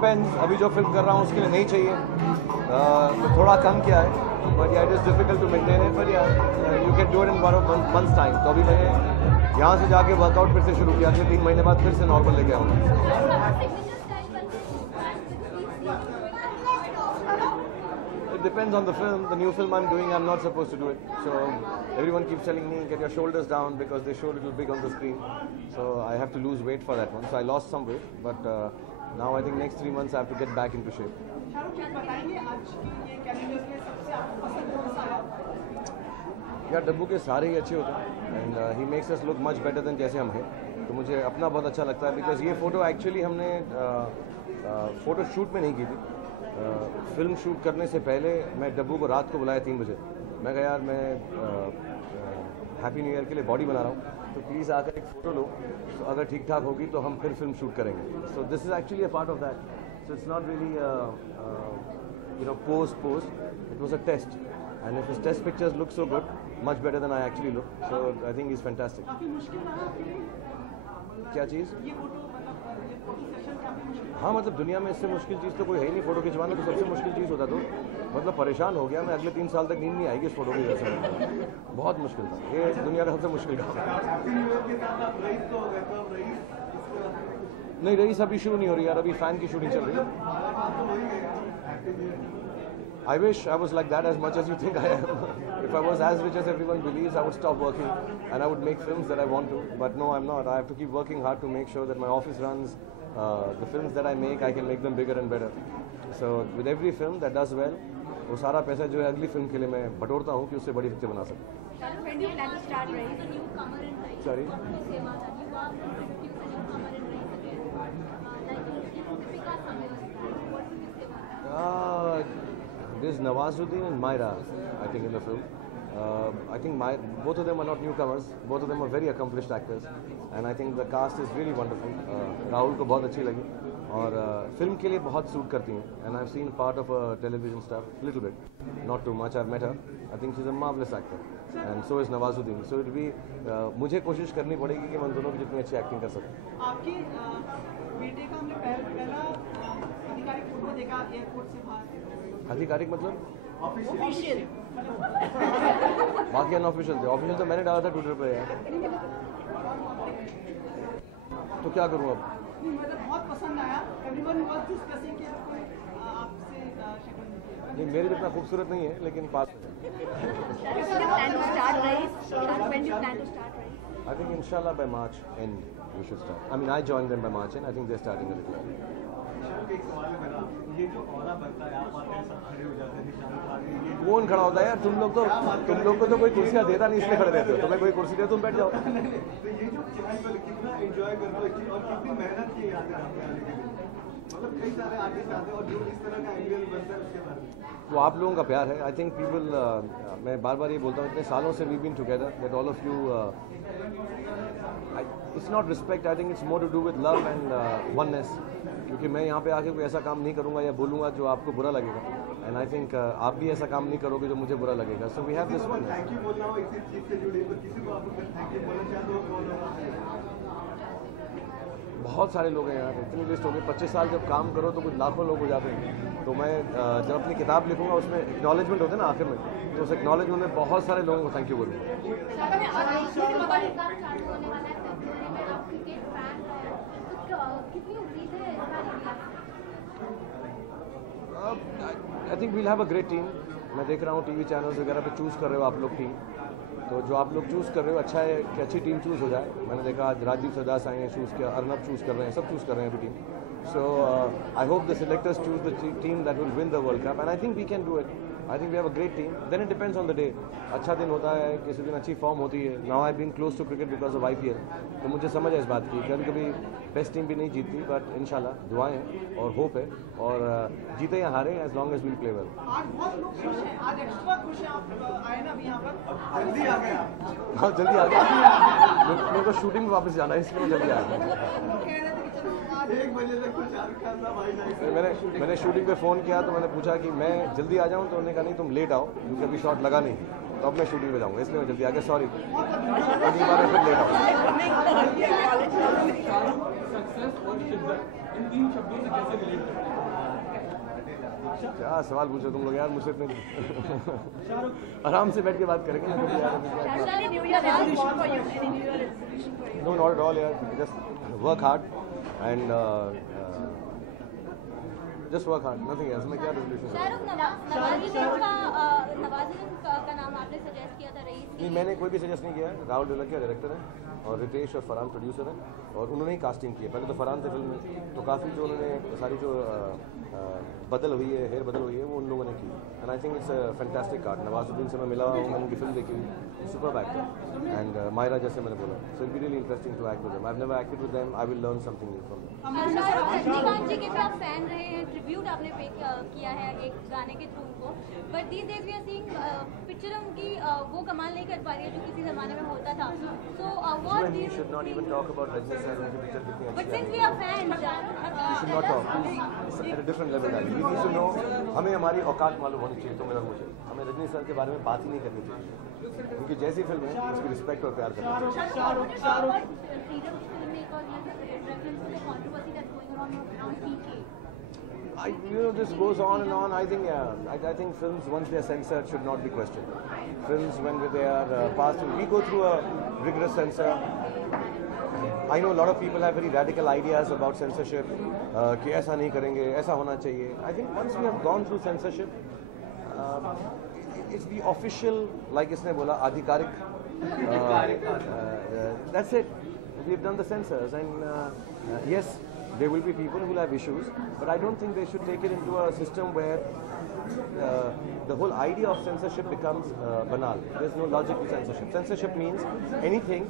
Depends, अभी जो film कर रहा हूँ उसके लिए नहीं चाहिए, तो थोड़ा कम किया है, but yeah it is difficult to maintain it, but yeah you can do it in 1 months time. तो अभी मैंने यहाँ से जाके वर्कआउट फिर से शुरू किया, अगले 3 महीने बाद फिर से नॉर्मल लेके आऊँगा। It depends on the film. The new film I'm doing, I'm not supposed to do it. So everyone keeps telling me, get your shoulders down, because they showed it little big on the screen. So I have to lose weight for that one. So I lost some weight, but now I think next 3 months I have to get back into shape. यार डब्बू के सारे ही अच्छे होते हैं, and he makes us look much better than जैसे हम हैं, तो मुझे अपना बहुत अच्छा लगता है, बिकॉज ये फ़ोटो एक्चुअली हमने फ़ोटो शूट में नहीं की थी। फिल्म शूट करने से पहले मैं डब्बू को रात को बुलाया 3 बजे, मैं कहा यार मैं हैप्पी न्यू ईयर के लिए बॉडी बना रहा हूँ, तो प्लीज़ आकर एक फ़ोटो लो, तो अगर ठीक ठाक होगी तो हम फिर फिल्म शूट करेंगे। So this is actually a part of that, so it's not really post, it was a test, and if his test pictures look so good, much better than I actually look, so I think he's fantastic. क्या चीज़? हाँ मतलब दुनिया में इससे मुश्किल चीज़ तो कोई है ही नहीं, फ़ोटो खिंचवाना तो सबसे मुश्किल चीज़ होता, तो मतलब परेशान हो गया मैं, अगले 3 साल तक नींद नहीं आएगी इस फोटो की वजह से, बहुत मुश्किल था, ये दुनिया का सबसे मुश्किल काम नहीं। रईस अभी शुरू नहीं हो रही यार, अभी फ़ैन की शूटिंग चल रही है। I wish I was like that as much as you think I am. If I was as rich as everyone believes, I would stop working and I would make films that I want to. But no, I'm not. I have to keep working hard to make sure that my office runs. The films that I can make them bigger and better. So with every film that does well, वो सारा पैसा जो है अगली film के लिए मैं बटोरता हूँ कि उससे बड़ी पिक्चर बना सकूँ। Sorry. There's Nawazuddin and Myra, I think, in the film. I think both of them are not newcomers. Both of them are very accomplished actors, and I think the cast is really wonderful. Rahul को बहुत अच्छी लगी और film के लिए बहुत suit करती हैं. And I've seen part of her television stuff, little bit, not too much. I've met her. I think she's a marvelous actor, and so is Nawazuddin. So it'll be मुझे कोशिश करनी पड़ेगी कि मैं दोनों की जितनी अच्छी एक्टिंग कर सकूं. आपके बेटे का हमने पहला आधिकारिक फोटो देखा एयरपोर्ट से बाहर. आधिकारिक मतलब ऑफिशियल, बाकी अनऑफिशियल थे. ऑफिशियल तो मैंने डाला था ट्विटर पे यार, तो क्या करूँ अब. बहुत पसंद आया. एवरीवन वाज डिस्कसिंग कि आपसे शक्ल नहीं, मेरे जितना खूबसूरत नहीं है लेकिन पास है. I think inshallah by March end we should start. I mean I joined them by March end. I think they're starting a little early. कौन खड़ा होता है यार. तुम लोग को तो कोई कुर्सियाँ देता नहीं, इसलिए खड़े रहते हो. तुम्हें कोई कुर्सी दे तुम बैठ जाओ. कितना एंजॉय करते हो और कितनी मेहनत की आते हैं, मतलब कई सारे आर्टिस्ट आते हैं और जो इस तरह का एंगल बनता है उसके बारे में. वो आप लोगों का प्यार है. आई थिंक पीपल, मैं बार बार ये बोलता हूँ, इतने सालों से we been together, that all of you, it's not respect. I think it's more to do with love and oneness. क्योंकि मैं यहाँ पे आके कोई ऐसा काम नहीं करूँगा या बोलूँगा जो आपको बुरा लगेगा, एंड आई थिंक आप भी ऐसा काम नहीं करोगे जो मुझे बुरा लगेगा. So we have this one. बहुत सारे लोग हैं यार, इतनी लिस्ट हो गई. 25 साल जब काम करो तो कुछ लाखों लोग हो जाते हैं. तो मैं जब अपनी किताब लिखूंगा उसमें एक्नॉलेजमेंट होते हैं ना आखिर में, तो उस एक्नॉलेजमेंट में बहुत सारे लोगों को थैंक यू बोलूँगा. I think we'll have a great team. मैं देख रहा हूँ टीवी चैनल्स वगैरह पे चूज़ कर रहे हो आप लोग टीम, तो जो आप लोग चूज़ कर रहे हो अच्छा है कि अच्छी टीम चूज़ हो जाए. मैंने देखा आज राजीव सरदास आए हैं, चूज़ किया, अर्नब चूज़ कर रहे हैं, सब चूज़ कर रहे हैं अभी team. So I hope the selectors choose the team that will win the world cup, and I think we can do it. I think we have a great team. Then it depends on the day. अच्छा दिन होता है, किसी दिन अच्छी form होती है. Now I been close to cricket because of IPL, तो मुझे समझ है इस बात की. कभी कभी बेस्ट टीम भी नहीं जीतती, बट इंशाल्लाह दुआएं हैं और होप है, और जीते या हारे as long as will play well. आज बहुत लोग खुश हैं, आज एक्स्ट्रा खुश हैं. आप आए ना अभी यहाँ पर, जल्दी आ गए. हाँ जल्दी आ गया. मेरे को शूटिंग में वापस जाना है, इसलिए मैं जल्दी आ गया. मैंने शूटिंग पे फ़ोन किया तो मैंने पूछा कि मैं जल्दी आ जाऊँ, तो उन्होंने कहा नहीं तुम लेट आओ क्योंकि अभी शॉट लगा नहीं. तो अब मैं शूटिंग पे जाऊँगा, इसलिए मैं जल्दी आ गया, सॉरी। अगली बार मैं फिर लेट आऊँगा। क्या सवाल पूछो तुम लोग यार मुझसे इतने आराम से बैठ के बात करेंगे ना यार। नो नॉट एट ऑल यार, just work hard and just work hard, nothing else. मैं क्या रेजोल्यूशन का नाम आपने सजेस्ट किया था रईस? नहीं, मैंने कोई भी सजेस्ट नहीं किया है। राहुल ढोलकिया डायरेक्टर है और रितेश और फरहान प्रोड्यूसर है, और उन्होंने ही कास्टिंग की है। पहले तो फरहान थे फिल्म में, तो काफ़ी जो उन्होंने सारी जो बदल हुई है, हेयर बदल हुई है, वो उन लोगों ने की। And I think it's a fantastic card. Nawazuddin से मैं मिला हूँ, मैंने उनकी फिल्म देखी, सुपर एक्टर, एंड मायरा जैसे मैंने बोला, so it be really interesting to act with them. I have never acted with them, I will learn something new from them. Rajinikanth ji के भी आप फैन रहे हैं, ट्रिब्यूट आपने पे किया है एक गाने के थ्रू उनको, but these days we are seeing picture उनकी वो कमाल नहीं कर पा रही है जो किसी ज़माने में होता था। So what do you should not even talk about Rajni sir, उनकी पिक्चर कितनी अच्छी है। But since we are fans should not talk at a different level. We need to know, हमें हमारी औकात मालूम होनी चाहिए तुम्हें और मुझे। हमें रजनी सर के बारे में बात ही नहीं करनी चाहिए, उनकी जैसी फिल्म है उसकी रिस्पेक्ट और प्यार करना चाहिए। This goes on and on. I think, yeah, I think films, once they are censored, should not be questioned. Films, when they are passed, we go through a rigorous censor. I know a lot of people have very radical ideas about censorship. कि ऐसा नहीं करेंगे, ऐसा होना चाहिए. I think once we have gone through censorship, it's the official, like इसने बोला, आधिकारिक. That's it. We've done the censors, and yes, there will be people who will have issues, but I don't think they should take it into a system where the whole idea of censorship becomes banal. There's no logic to censorship. Censorship means anything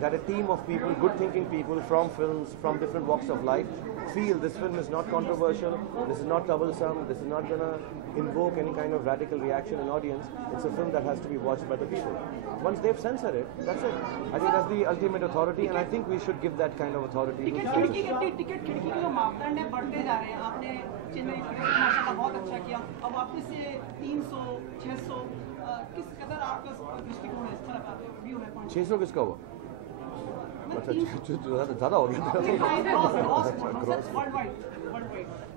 that a team of people, good thinking people from films, from different walks of life, feel this film is not controversial, this is not troublesome, this is not going to invoke any kind of radical reaction in audience. It's a film that has to be watched by the people. Once they've censored it, that's it. I think that's the ultimate authority, and I think we should give that kind of authority to censorship. Ticket खिड़की के जो मापदंड है बढ़ते जा रहे हैं। आपने चेन्नई माशाल्लाह बहुत अच्छा किया, अब वापस से 300 600 किस कदर आपका दृष्टिकोण है, अच्छा लगा व्यू है? 600 किसका हुआ? अच्छा, ज़्यादा हो गया।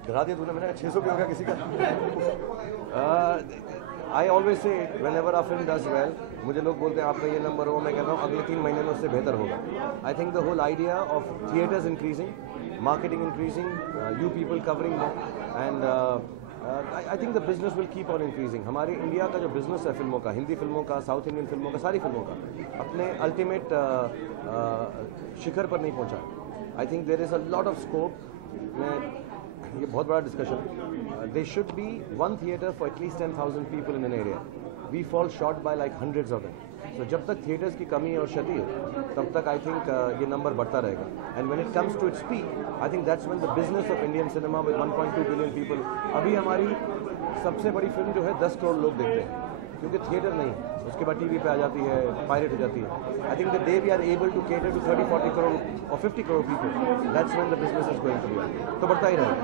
डरा दिया तूने, मैंने 600 पे हो गया किसी का। I always say whenever a film does well, मुझे लोग बोलते हैं आपका ये नंबर हो, मैं कहता हूँ अगले 3 महीने में उससे बेहतर होगा। I think the whole idea of theatres increasing, marketing increasing, you people covering more, and I think the business will keep on increasing. हमारे इंडिया का जो बिजनेस है फिल्मों का, हिंदी फिल्मों का, साउथ इंडियन फिल्मों का, सारी फिल्मों का अपने अल्टीमेट शिखर पर नहीं पहुंचा। I think there is a lot of scope. ये बहुत बड़ा discussion. They should be one theatre for at least 10,000 people in an area. We fall short by like hundreds of it. तो जब तक थिएटर्स की कमी और क्षति है तब तक आई थिंक ये नंबर बढ़ता रहेगा। And when it comes to its peak, I think that's when the business of Indian cinema with 1.2 billion people, अभी हमारी सबसे बड़ी फिल्म जो है 10 करोड़ लोग देखते हैं, क्योंकि थिएटर नहीं, उसके बाद टीवी पे आ जाती है, पायरेट हो जाती है। I think the day we are able to cater to 30-40 crore और 50 crore people, that's when the business is going to be. तो बढ़ता ही रहेगा।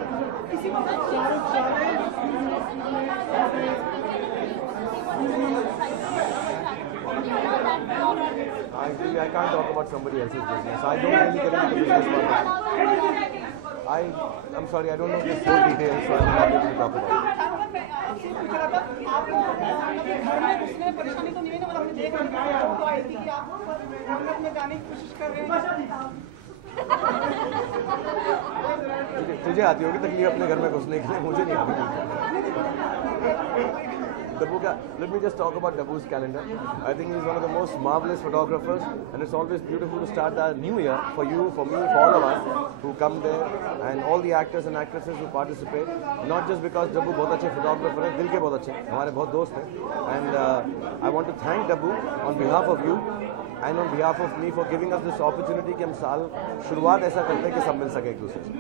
I can't talk about somebody else's business. I don't really get into the business part. I'm sorry, I don't know the full details, so I'm not able to talk about it. आपसे पूछ रहा था, आपको घर में घुसने में परेशानी तो नहीं है ना? मतलब हमने देख लिया तो आई थी कि आप घर में जाने की कोशिश कर रहे हैं। तुझे आती होगी तकलीफ अपने घर में घुसने के लिए, मुझे नहीं आती। Dabbu ka, let me just talk about Dabbu's calendar. I think he's one of the most marvelous photographers, and it's always beautiful to start the new year for you, for me, for all of us who come there, and all the actors and actresses who participate. Not just because Dabbu बहुत अच्छे photographer हैं, दिल के बहुत अच्छे, हमारे बहुत दोस्त हैं, and I want to thank Dabbu on behalf of you and on behalf of me for giving us this opportunity कि हम साल शुरुआत ऐसा करते हैं कि सब मिल सके एक दूसरे से।